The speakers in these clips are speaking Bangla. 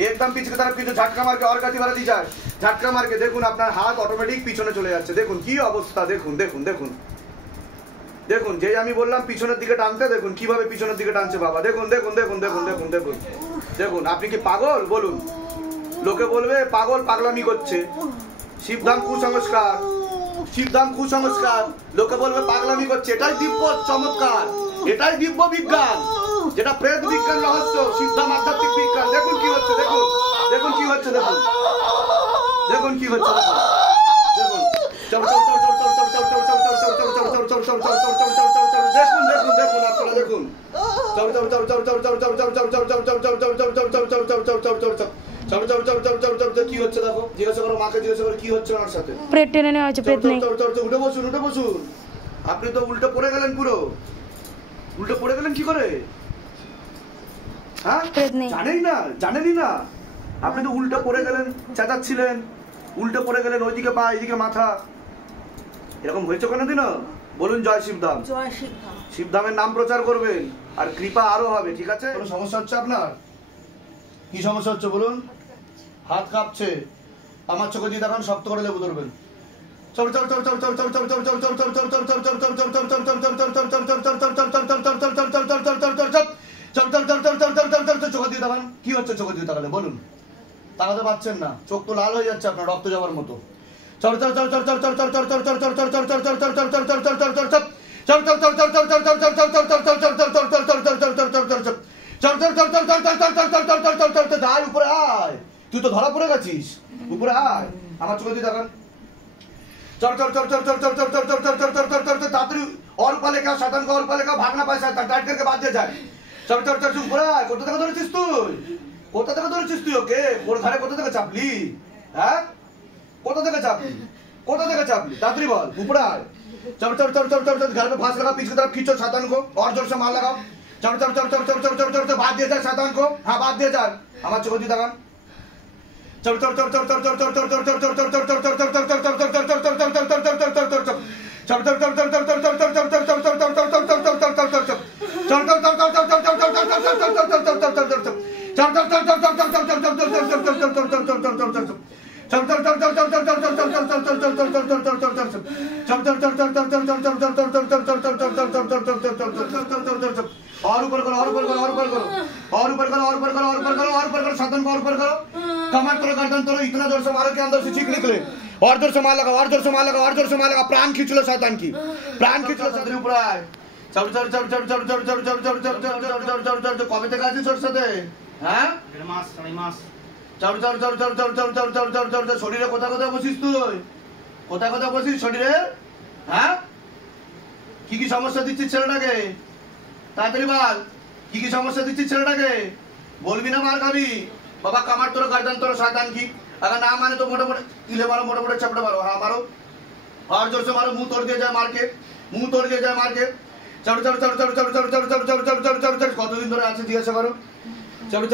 एकदम पीछे की तरफ কিছু ঝাটকা মার के और गति बढ़ा दी जाए ঝাটকা मार के দেখুন আপনার হাত অটোমেটিক পিছনে চলে যাচ্ছে দেখুন কি অবস্থা দেখুন দেখুন দেখুন দেখুন যেই আমি বললাম পিছনের দিকে টানতে দেখুন কিভাবে পিছনের দিকে টানছে বাবা দেখুন দেখুন দেখুন দেখুন দেখুন দেখুন দেখুন আপনি কি পাগল বলুন লোকে বলবে পাগল পাগলামি করছে শিবধাম কুসংস্কার লোকে বলবে পাগলামি করছে এটাই দিব্য চমৎকার এটাই দিব্য বিজ্ঞান যেটা প্রেত বিজ্ঞান রহস্য শিবধাম আধ্যাত্মিক বিজ্ঞান দেখুন কি হচ্ছে দেখুন দেখুন কি হচ্ছে দেখুন দেখুন কি হচ্ছে দেখুন দেখুন দেখুন দেখুন আপনারা দেখুন কি হচ্ছে দেখো জিজ্ঞাসা করো মাকে জিজ্ঞাসা করো কি হচ্ছে ওনার সাথে প্রেত টেনে নেওয়া হচ্ছে প্রেত নেই উঠে বসুন আপনি তো উল্টো পড়ে গেলেন পুরো উল্টো পড়ে গেলেন কি করে হ্যাঁ জানেনই না আপনি তো উল্টো পড়ে গেলেন চেঁচাচ্ছিলেন উল্টো পড়ে গেলেন ওইদিকে পা এইদিকে মাথা এরকম হয়েছে কোনোদিনও বলুন জয় শিবধাম শিবধামের নাম প্রচার করবেন আর কৃপা আরো হবে ঠিক আছে কোনো সমস্যা হচ্ছে আপনার কি সমস্যা হচ্ছে বলুন হাত কাঁপছে আমার চোখে দিয়ে দেখান শক্ত করে লেবু ধরবেন চোখে দিয়ে দেখান কি হচ্ছে চোখে দিয়ে তাকালে বলুন তাকাতে পারছেন না চোখ তো লাল হয়ে যাচ্ছে আপনার রক্ত যাওয়ার মতো উপরে আয় তুই তো ধরা পড়ে গেছিস উপরে আয় আমার চোখে দিয়ে দেখান तातरी और पाले का शैतान को और पाले का भागना पाए शैतान टाइट करके बांध दे जाए चल चल चल ऊपर आय कोता থেকে ধরেছিস তুই ওকে ওর ঘরে কোথা থেকে চাপলি হ্যাঁ কোথা থেকে চাপলি तातरी बोल ऊपर आय चल चल चल चल चल घर में फांस लगा पीछे की तरफ खींचो शैतान को और जोर से मार लगाओ चल चल चल चल चल चल चल चल बांध दिया जाए शैतान को हां बांध दिया जाए আমার চোখে দিয়ে দেখান चल चल चल चल चल चल चल चल चल चल चल चल चल चल चल चल और ऊपर करो साधन को और ऊपर करो कमर करो गर्दन करो इतना जोर से मारो के अंदर से चीख निकले और जोर से मार लगा और जोर से मार लगा प्राण खींच लो शैतान की प्राण खींच लो शैतान ऊपर आए चल কবে থেকে আছিস ওর সাথে হ্যাঁ চল শরীরে কোথায় বসিস তুই কোথায় বসিস শরীরে হ্যাঁ কি সমস্যা দিচ্ছিস ছেলেটাকে তাড়াতাড়ি বল কি সমস্যা দিচ্ছিস ছেলেটাকে বলবি না মার খাবি बाबा कमर तोड़ो गर्दन तोड़ो शैतान की अगर ना माने तो मोटे मोटे तिले मारो मोटे मोटे चपटे मारो हाँ मारो और जोर से मारो मुंह तोड़ दिया जाए मार के चल কতদিন ধরে আছে জিজ্ঞাসা করো চল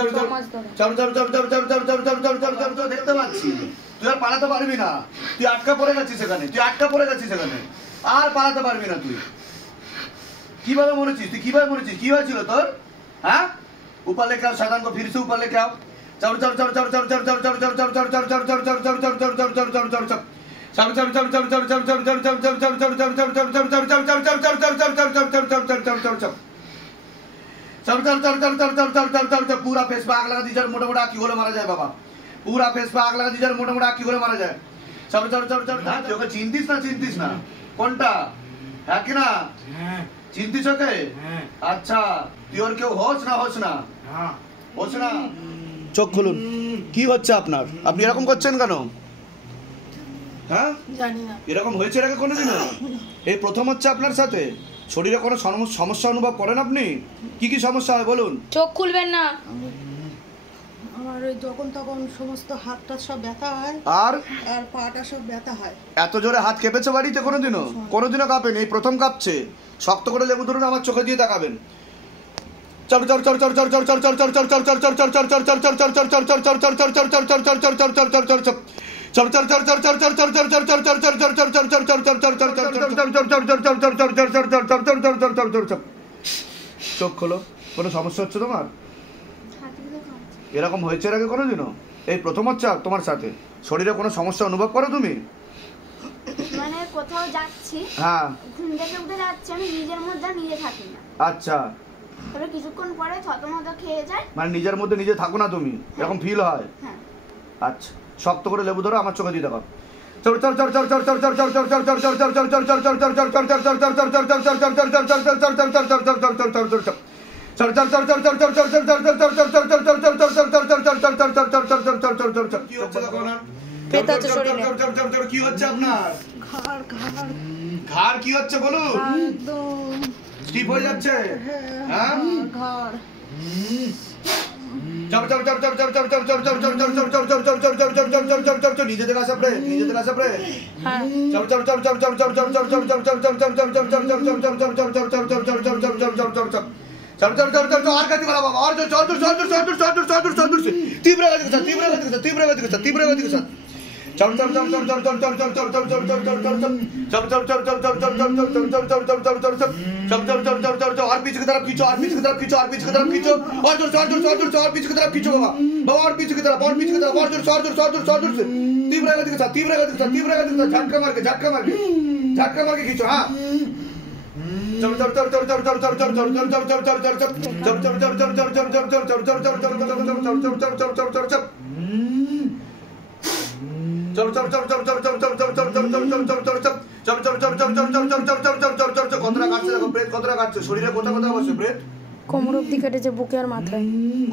দেখতে পাচ্ছি তুই আর পালাতে পারবি না তুই আটকা পড়ে গেছিস এখানে আর পালাতে পারবি না তুই কিভাবে মরেছিস কি হয়েছিল তোর হ্যাঁ ऊपर लेके आओ शैतान को फिर से ऊपर लेके आओ चल पूरा फेस पे आग लगा दीजिए मोटा मोटा आँखी गोले मारा जाए बाबा पूरा फेस पे आग लगा दीजिए मोटा मोटा आँखी गोले मारा जाए चल चिंतिस ना কোনটা হ্যাঁ কি না চিন্তিস ওকে আচ্ছা তুই ওর কেউ হোস না চোখ খুলুন কি হচ্ছে আপনার আপনি এরকম করছেন কেন হ্যাঁ জানি না এরকম হয়েছে এর আগে কোনোদিনও এই প্রথম হচ্ছে আপনার সাথে শরীরে কোনো সমস্যা অনুভব করেন আপনি কি সমস্যা হয় বলুন চোখ খুলবেন না আমার ওই যখন তখন সমস্ত হাতটা সব ব্যথা হয় আর পাটা সব ব্যথা হয় এত জোরে হাত কেঁপেছে বাড়িতে কোনোদিনও কাঁপেনি এই প্রথম কাঁপছে শক্ত করে লেবু ধরুন আমার চোখে দিয়ে তাকাবেন চোখ খোলো। কোনো সমস্যা হচ্ছে তোমার? এরকম হয়েছে এর আগে কোনোদিনও? এই প্রথম হচ্ছে তোমার সাথে? শরীরে কোনো সমস্যা অনুভব করো তুমি? মানে কোথাও যাচ্ছি, হ্যাঁ, ঘুম থেকে উঠে যাচ্ছি, আমি নিজের মধ্যে নিজে থাকি না। আচ্ছা, তবে কিছুক্ষণ পরে থতমত খেয়ে যায়। মানে নিজের মধ্যে নিজে থাকো না তুমি, এরকম ফিল হয়? হ্যাঁ। আচ্ছা, শক্ত করে লেবু ধরো, আমার চোখে দিয়ে দেখো। কি হচ্ছে আপনার? ঘাড় কি হচ্ছে বলুন? স্টিপ হয়ে যাচ্ছে? হ্যাঁ, নিজেদের কাছে প্রে, নিজেদের কাছে প্রে। আর কাটি বাড়া বাবা, আর তীব্র গতি के साथ, तीव्र गति के साथ, तीव्र गति के साथ, तीव्र गति के साथ। और पीछे की तरफ खींचो, और पीछे की तरफ खींचो, और पीछे की तरफ खींचो, और जोर से, और जोर से, और जोर से, और पीछे की तरफ खींचो बाबा, बाबा और पीछे की तरफ, और पीछे की तरफ, और जोर से, और जोर से, और जोर से, और जोर से, तीव्र गति के साथ, तीव्र गति के साथ, तीव्र गति के साथ, झटका मार के, झटका मार के, झटका मार के खींचो। हाँ, কতটা কাটছে দেখো, ব্রেথ কতটা কাটছে, শরীরে কোথায় কোথায় বসে ব্রেথ? কোমর অবধি কেটেছে, বুকে আর মাথায়।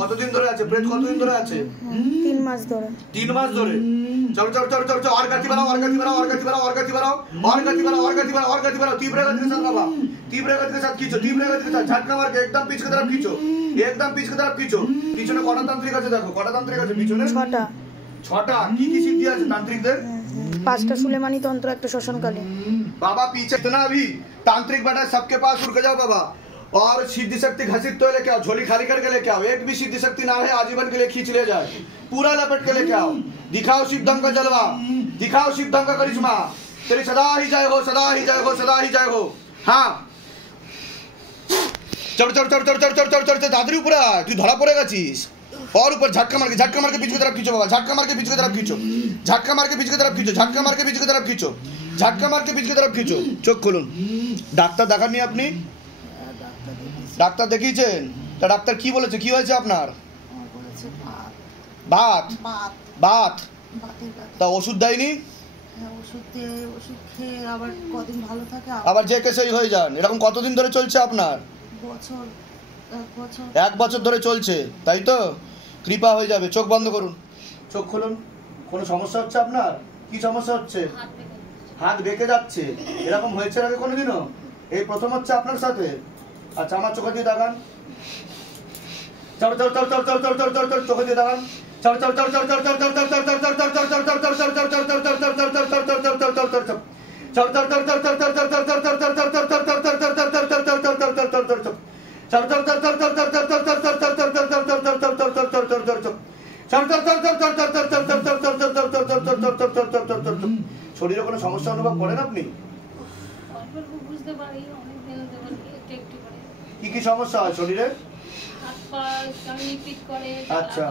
কতদিন ধরে আছে ব্রেথ? কতদিন ধরে আছে? 3 মাস ধরে। 3 মাস ধরে। चलो चलो चलो चलो और गति बढ़ाओ, और गति बढ़ाओ, और गति बढ़ाओ, और गति बढ़ाओ, और गति बढ़ाओ, और गति बढ़ाओ, और गति बढ़ाओ, तीव्र गति के साथ बाबा, तीव्र गति के साथ खींचो, तीव्र गति के साथ झटका मार के एकदम पीछे की तरफ खींचो, एकदम पीछे की तरफ खींचो। পিছনে কটা তান্ত্রিক আছে দেখো, কটা তান্ত্রিক আছে পিছনে? 6টা। 6টা। কি কি সিদ্ধি আছে তান্ত্রিকদের? 5টা সুলেমানি তন্ত্র, একটা শ্মশানকালী। बाबा पीछे इतना अभी तांत्रिक बैठा, सबके पास रुक जाओ बाबा, और सिद्धि शक्ति घसीट तो लेके आओ, झोली खाली करके लेके आओ, एक भी सिद्धि शक्ति ना है आजीवन के लिए खींच ले जाए, पूरा लपेट के लेके आओ। दिखाओ शिवधम का जलवा, दिखाओ शिवधम का करिश्मा, तेरी सदा ही जय हो, सदा ही जय हो, सदा ही जय हो। हाँ, चढ़ चढ़ चढ़ चढ़ चढ़ चढ़ चढ़ चढ़ दादरी ऊपर आ, तू धरा पड़ेगा चीज। और ऊपर झटका मार के पीछे की तरफ खींचो बाबा, झटका मार के पीछे की तरफ खींचो, झटका मार के पीछे की तरफ खींचो, झटका मार के पीछे की तरफ खींचो, झटका मार के पीछे की तरफ खींचो। চোখ খুলুন। ডাক্তার দেখাননি আপনি? ডাক্তার দেখিয়েছেন? তা ডাক্তার কি বলেছে, কি হয়েছে আপনার? বাত। বাত। তা ওষুধ দেয়নি? ওষুধ খেয়ে আবার কদিন ভালো থাকে, আবার যে কেসেই হয়ে যান। এরকম কতদিন ধরে চলছে আপনার? বছর, 1 বছর ধরে চলছে, তাই তো? কৃপা হয়ে যাবে। চোখ বন্ধ করুন, চোখ খুলুন। কোনো সমস্যা হচ্ছে আপনার? কি সমস্যা হচ্ছে? হাত বেঁকে যাচ্ছে। এরকম হয়েছে আগে কোনোদিনও? এই প্রথম হচ্ছে আপনার সাথে? আচ্ছা, আমার চোখে দিয়ে দেখান। চলো চলো চলো চলো চলো চলো চলো চলো চলো চোখে দিয়ে দেখান। চলো চলো চলো চলো চলো চলো চলো চলো চলো চলো শরীরে কোনো সমস্যা অনুভব করেন আপনি? কি কি সমস্যা হয় শরীরে? আচ্ছা,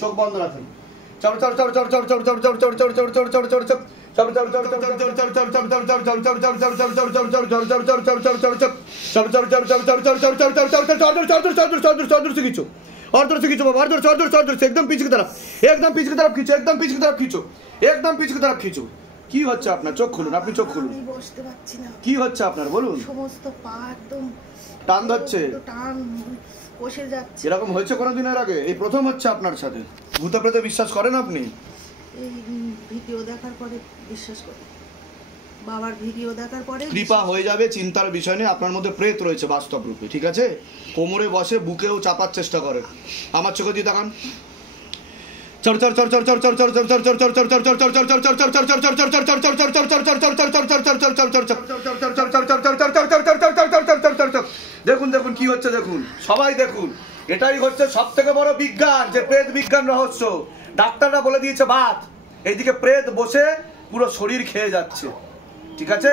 চোখ বন্ধ রাখুন। চলো চলো চলো চলো চলো চলো চলো চলো চলো চলো চলো চলো চলো চলো চলো एकदम पीछे की तरफ, एकदम पीछे की तरफ खींचो, एकदम पीछे की तरफ खींचो, एकदम पीछे की तरफ खींचो। কি হচ্ছে আপনার? চোখ খুলুন, আপনি চোখ খুলুন। বসতে পারছি না। কি হচ্ছে আপনার বলুন? সমস্ত পা একদম টান ধরছে, টান বসে যাচ্ছে। এরকম হয়েছে কোনোদিনের আগে? এই প্রথম হচ্ছে আপনার সাথে? ভূত প্রেতে বিশ্বাস করেন আপনি? এই ভিডিও দেখার পরে বিশ্বাস করি, বাবার ভিডিও দেখার পরে কৃপা হয়ে যাবে। চিন্তার বিষয় নেই, আপনার মধ্যে প্রেত রয়েছে বাস্তব রূপে, ঠিক আছে? কোমরে বসে বুকেও চাপার চেষ্টা করে। আমার চোখে দিয়ে তাকান। দেখুন দেখুন কি হচ্ছে, দেখুন সবাই দেখুন। এটাই হচ্ছে সব থেকে বড় বিজ্ঞান, যে প্রেত বিজ্ঞান রহস্য। ডাক্তাররা বলে দিয়েছে বাত, এইদিকে প্রেত বসে পুরো শরীর খেয়ে যাচ্ছে, ঠিক আছে?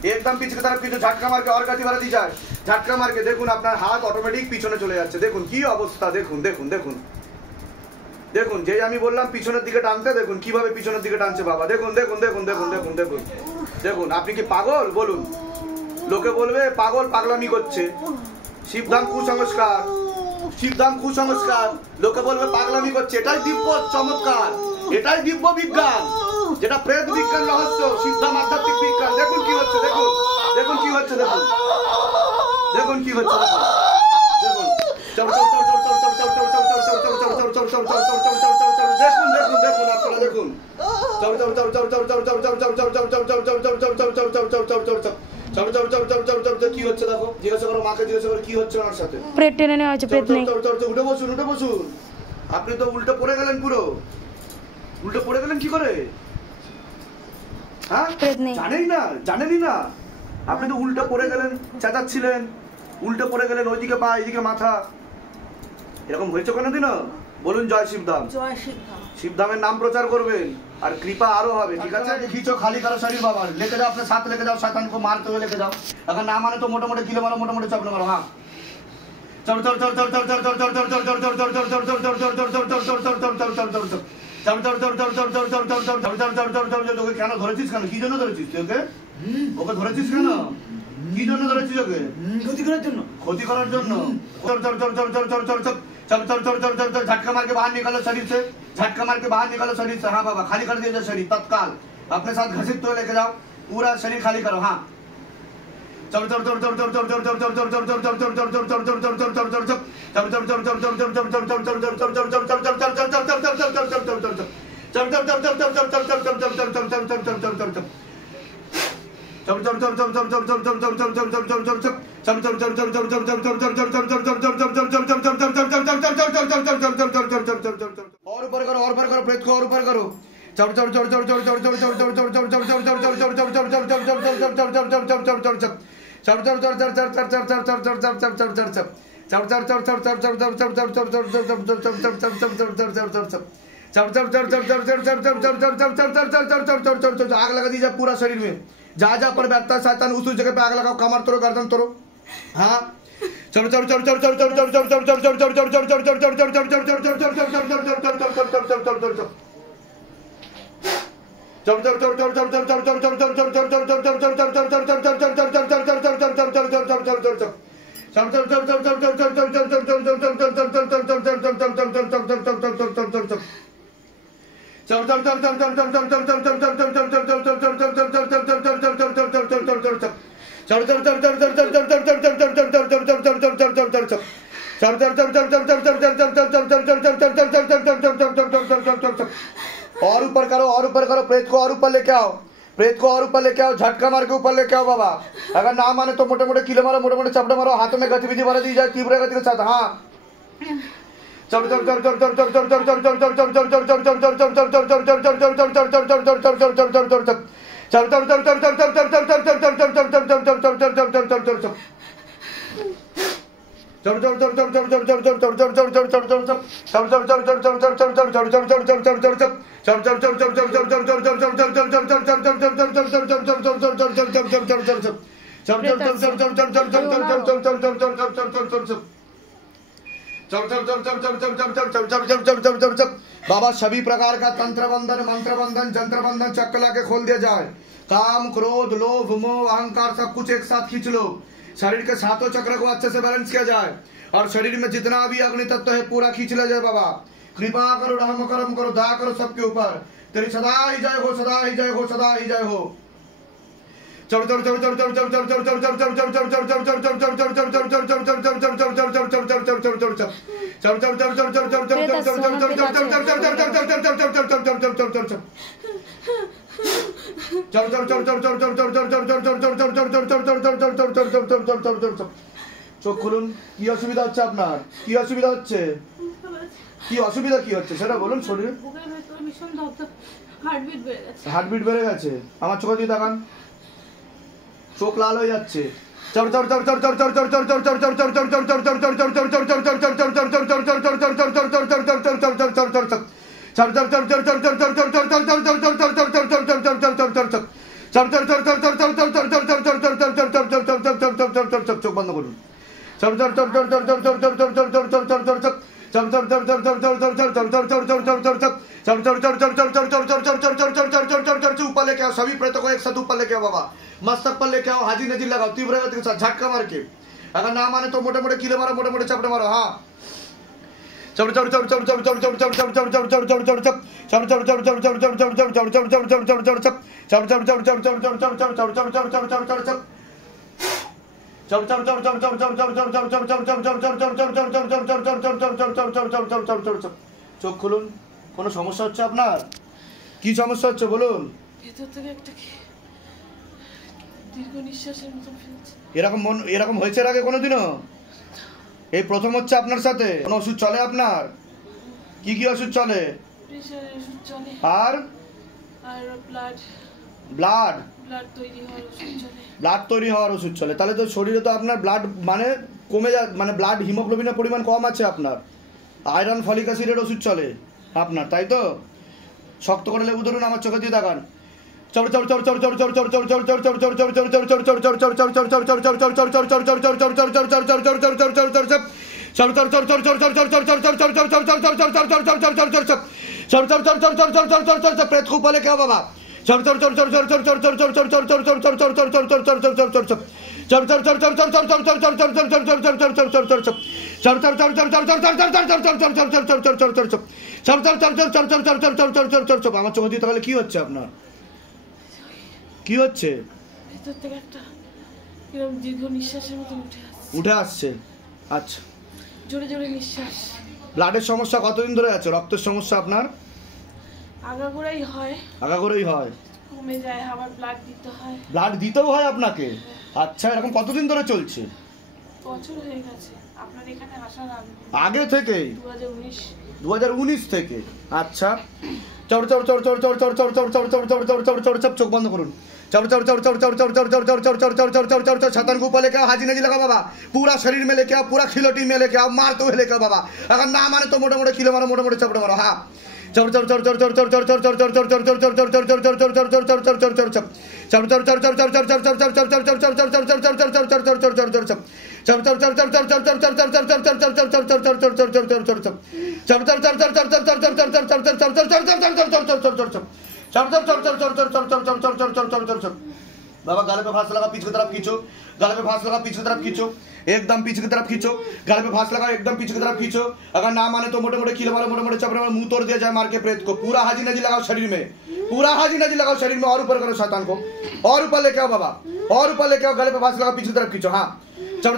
एकदम पीछे की तरफ কিছু ঝাটকা মার के और गति बढ़ा दी जाए ঝাটকা मार के দেখুন আপনার হাত অটোমেটিক পিছনে চলে যাচ্ছে দেখুন কি অবস্থা দেখুন দেখুন দেখুন দেখুন যে আমি বললাম পিছনের দিকে টানতে দেখুন কিভাবে পিছনের দিকে টানছে বাবা দেখুন দেখুন দেখুন দেখুন দেখুন দেখুন দেখুন আপনি কি পাগল বলুন লোকে বলবে পাগল পাগলামি করছে শিবধাম কুসংস্কার লোকে বলবে পাগলামি করছে এটাই দিব্য চমৎকার এটাই দিব্য বিজ্ঞান যেটা প্রেত বিজ্ঞান রহস্য শিবধাম আধ্যাত্মিক বিজ্ঞান দেখুন কি হচ্ছে দেখুন দেখুন কি হচ্ছে দেখুন দেখুন কি হচ্ছে দেখুন দেখুন দেখুন দেখুন আপনারা দেখুন কি হচ্ছে দেখো জিজ্ঞাসা করো মাকে জিজ্ঞাসা করো কি হচ্ছে ওনার সাথে প্রেত টেনে নেওয়া হচ্ছে প্রেত নেই উঠে বসুন আপনি তো উল্টো পড়ে গেলেন পুরো উল্টো পড়ে গেলেন কি করে হ্যাঁ জানেনই না আপনি তো উল্টো পড়ে গেলেন চেঁচাচ্ছিলেন উল্টো পড়ে গেলেন ওইদিকে পা এইদিকে মাথা এরকম হয়েছে কোনোদিনও বলুন জয় শিবধাম শিবধামের নাম প্রচার করবেন আর কৃপা আরো হবে ঠিক আছে खींचो खाली करो शरीर बाबा लेके जाओ अपने साथ लेके जाओ शैतान को मारते हुए लेके जाओ अगर ना माने तो मोटे मोटे किलो मारो मोटे मोटे चपले मारो हाँ তোকে কেন ধরেছিস কেন কি জন্য ধরেছিস ওকে ওকে ধরেছিস কেন কি জন্য ধরেছিস ওকে ক্ষতি করার জন্য झटका मार के बाहर निकालो शरीर से झटका मार के बाहर निकालो शरीर से हाँ बाबा खाली कर दिया शरीर तत्काल अपने साथ घसीट तो लेके जाओ पूरा शरीर खाली करो हाँ और ऊपर करो प्रेत को और ऊपर करो आग लगा दीजिए पूरा शरीर में जा जा पर बैठता है शैतान उस जगह पे आग लगाओ कमर तोड़ो गर्दन तोड़ो हाँ और ऊपर करो प्रेत को और ऊपर लेके आओ झटका मार के ऊपर लेके आओ बाबा अगर ना माने तो मोटे मोटे किलो मारो मोटे मोटे चपटे मारो हाथों में गतिविधि बढ़ा दी जाए तीव्र गति के साथ हाँ बाबा सभी प्रकार का तंत्र बंधन मंत्र बंधन जंत्र बंधन चक्र ला के खोल दिया जाए काम क्रोध लोभ मोह अहंकार सब कुछ एक साथ खींच लो शरीर के सातों चक्र को अच्छे से बैलेंस किया जाए और शरीर में जितना भी अग्नि तत्व है पूरा खींच लिया जाए बाबा कृपा करो रहम करम करो दया करो सबके ऊपर तेरी सदा ही जय हो सदा ही जय हो सदा ही जय हो চোখ খুলুন কি অসুবিধা হচ্ছে আপনার কি অসুবিধা হচ্ছে কি অসুবিধা কি হচ্ছে সেটা বলুন শরীরে হার্টবিট বেড়ে গেছে আমার চোখ দিয়ে তাকান চোখ লাল হয়ে যাচ্ছে চোখ বন্ধ করুন। ऊपर लेके आओ, सभी प्रेतों को एक साथ ऊपर लेके आओ बाबा। मस्तक पर लेके आओ, हाजी नजी लगाओ तीव्र गति के साथ झटका मार के। अगर ना माने तो मोटे मोटे कीले मारो, मोटे मोटे चपड़े मारो। हाँ চোখ খুলুন। কোনো সমস্যা হচ্ছে আপনার? কি সমস্যা হচ্ছে বলুন? ভেতর থেকে একটা দীর্ঘ নিঃশ্বাসের মতো ফেলছে। এরকম হয়েছে এর আগে কোনোদিনও? এই প্রথম হচ্ছে আপনার সাথে? কোনো ওষুধ চলে আপনার? কি কি ওষুধ চলে? প্রেশারের ওষুধ চলে আর ব্লাড তৈরি হওয়ার ওষুধ চলে। তাহলে তো শরীরে তো আপনার ব্লাড মানে কমে যায়, মানে ব্লাড হিমোগ্লোবিনের পরিমাণ কম আছে আপনার। আয়রন ফলিক অ্যাসিডের ওষুধ চলে আপনার, তাই তো? শক্ত করে লেবু ধরুন, আমার চোখে দিয়ে দেখান। प्रेत को ऊपर लेके आओ बाबा। আমার চোখ দিয়ে তাহলে কি হচ্ছে আপনার? কি হচ্ছে? ভেতর থেকে একটা এরকম দীর্ঘ নিঃশ্বাসের মতো উঠে আসছে। আচ্ছা, জোরে জোরে নিঃশ্বাস। ব্লাডের সমস্যা কতদিন ধরে আছে? রক্তের সমস্যা আপনার? আগাগোড়াই হয়, কমে যায়, আবার ব্লাড দিতে হয়। ব্লাড দিতেও হয় আপনাকে? আচ্ছা, এরকম কতদিন ধরে চলছে? বছর হয়ে গেছে আপনার এখানে আসার আগে থেকে? 2019 থেকে। আচ্ছা, চোখ বন্ধ করুন। शैतान को ऊपर लेके आओ, हाजी नजी लगाओ बाबा। पूरा शरीर में लेके आओ, पूरा खिलोटी में लेके आओ, मारते हुए लेके आओ बाबा। अगर ना माने तो मोटे मोटे खिले मारो, मोटे मोटे चपड़े मारो। हाँ बाबा गाले पे फांस लगा, पीछे की तरफ खींचो। गाले पे फांस लगा, पीछे की तरफ खींचो, एकदम पीछे की तरफ खींचो। गाले पे फांस लगा, एकदम पीछे की तरफ खींचो। अगर ना माने तो मोटे मोटे कीले मारो, मोटे मोटे चपड़े मारो, मुंह तोड़ दिया जाए मार के प्रेत को। पूरा हाजी नजी लगाओ शरीर में, पूरा हाजी नजी लगाओ शरीर में। और ऊपर करो शैतान को, और ऊपर लेके आओ बाबा, और ऊपर लेके आओ। गले पे फांस लगा, पीछे की तरफ खींचो। हाँ চোখ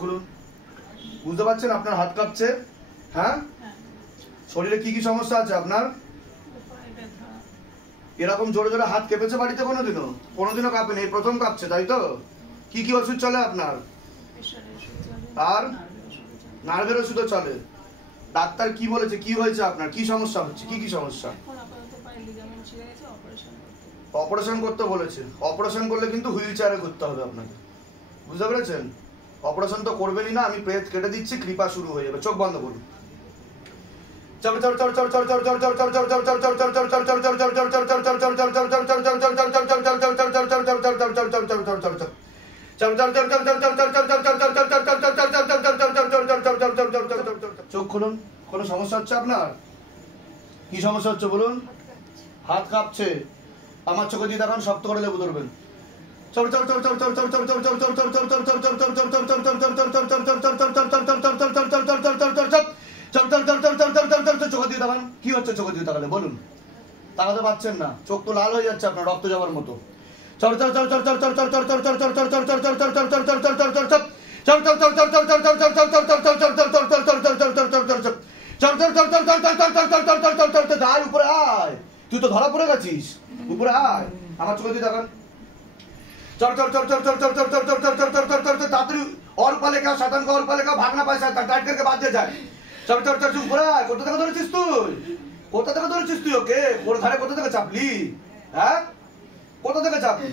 খুলুন। বুঝতে পারছেন আপনার হাত কাঁপছে? হ্যাঁ, শরীরে কি কি সমস্যা আছে আপনার? এরকম জোরে জোরে হাত কেঁপেছে বাড়িতে কোনোদিনও? কোনোদিনও কাঁপেনি, এই প্রথম কাঁপছে, তাই তো? কি কি ওষুধ চলে আপনার? আর নার্ভের ওষুধও চলে। ডাক্তার কি বলেছে, কি হয়েছে আপনার, কি সমস্যা হচ্ছে, কি কি সমস্যা? অপারেশন করতে বলেছে। অপারেশন করলে কিন্তু হুইল চেয়ারে ঘুরতে হবে আপনাকে, বুঝতে পেরেছেন? অপারেশন তো করবেনই না, আমি প্রেত কেটে দিচ্ছি, কৃপা শুরু হয়ে যাবে। চোখ বন্ধ করুন। চোখ খুলুন। কোনো সমস্যা হচ্ছে আপনার? কি সমস্যা হচ্ছে বলুন? হাত কাঁপছে, আমার চোখে দিয়ে দেখান, শক্ত করে লেবু ধরবেন। চোখে দিয়ে দেখান, কি হচ্ছে চোখে দিয়ে তাকালে বলুন? তাকাতে পারছেন না, চোখ তো লাল হয়ে যাচ্ছে আপনার, রক্ত যাওয়ার মতো। উপরে আয়, তুই তো ধরা পড়ে গেছিস, উপরে আয়, আমার চোখে দিয়ে দেখান। तातरी और ऊपर लेके आओ, शैतान को और ऊपर लेके आओ, भागना पाए शैतान, टाइट करके बांध दिया जाए। ऊपर आय, কোথা থেকে ধরেছিস তুই? কোথা থেকে ধরেছিস তুই ওকে? ওর ঘরে কোথা থেকে চাপলি? হ্যাঁ, কোথা থেকে চাপলি?